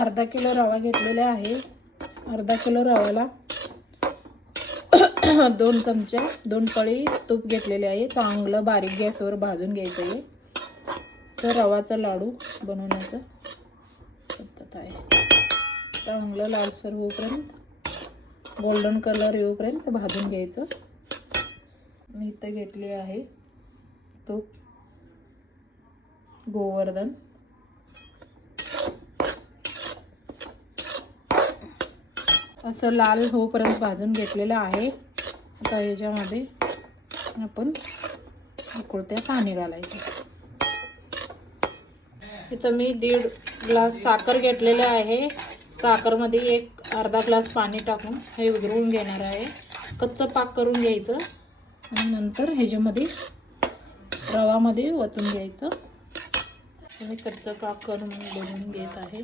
अर्धा किलो रवा घेतलेला आहे। अर्धा किलो रव्याला 2 चमचे 2 पळी तूप घेतलेले आहे। चांगलं बारीक गॅसवर भाजून घ्यायचं आहे। तर रवाचा लाडू बनवण्याचं पद्धत आहे। चांगलं लालसर होईपर्यंत, गोल्डन कलर येईपर्यंत भाजून घ्यायचं। मी इथं घेतले आहे तूप गोवर्धन। असं लाल होईपर्यंत भाजून घेतलेलं आहे। आता याच्यामध्ये आपण उकळत्या पाणी घालायचं। इथं मी 1.5 ग्लास साखर घेतलेले आहे। साखरमध्ये एक अर्धा ग्लास पाणी टाकून हे विरघळून घेणार आहे। कच्चं पाक करून घ्यायचं आणि नंतर ह्याच्यामध्ये रवामध्ये ओतून घ्यायचं। मी कच्चं पाक करून बनवून घेत आहे।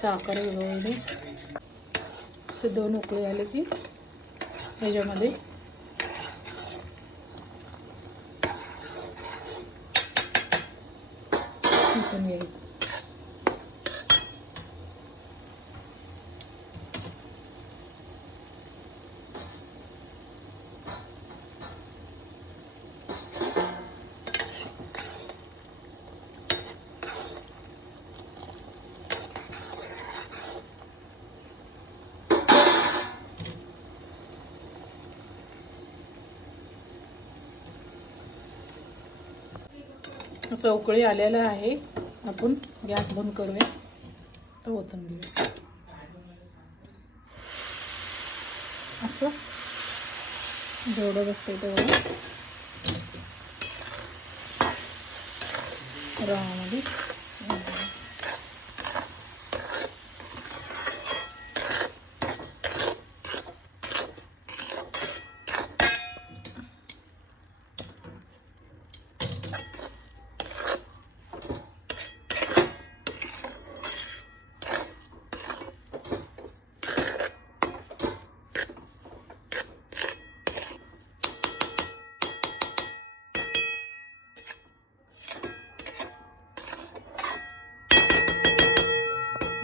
साखर विरघळली, असे 2 उकळी आले की ह्याच्यामध्ये ओतून घ्यायचं। असं उकळी आलेलं आहे। आपण गॅस बंद करूया, तर ओतून घेऊया। असं जेवढं बसते तेवढं रवामध्ये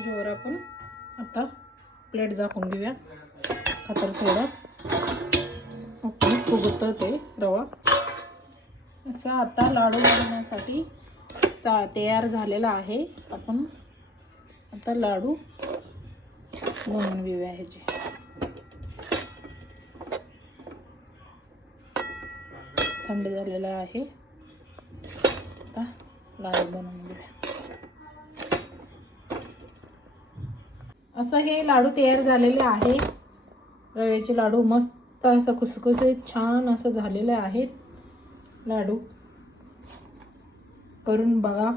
जोर आपण आता प्लेट झाकून घेऊया। खातर थोडं आपण फुगतं ते रवा। असं आता लाडू बनवण्यासाठी तयार झालेला आहे। आपण आता लाडू बनवून घेऊया। ह्याचे थंड झालेला आहे। आता लाडू बनवून घेऊया। असं हे लाडू तयार झालेले आहे। रव्याचे लाडू मस्त असं खुसखुशीत छान असं झालेले आहेत। लाडू करून बघा,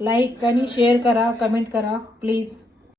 लाईक आणि शेअर करा, कमेंट करा प्लीज।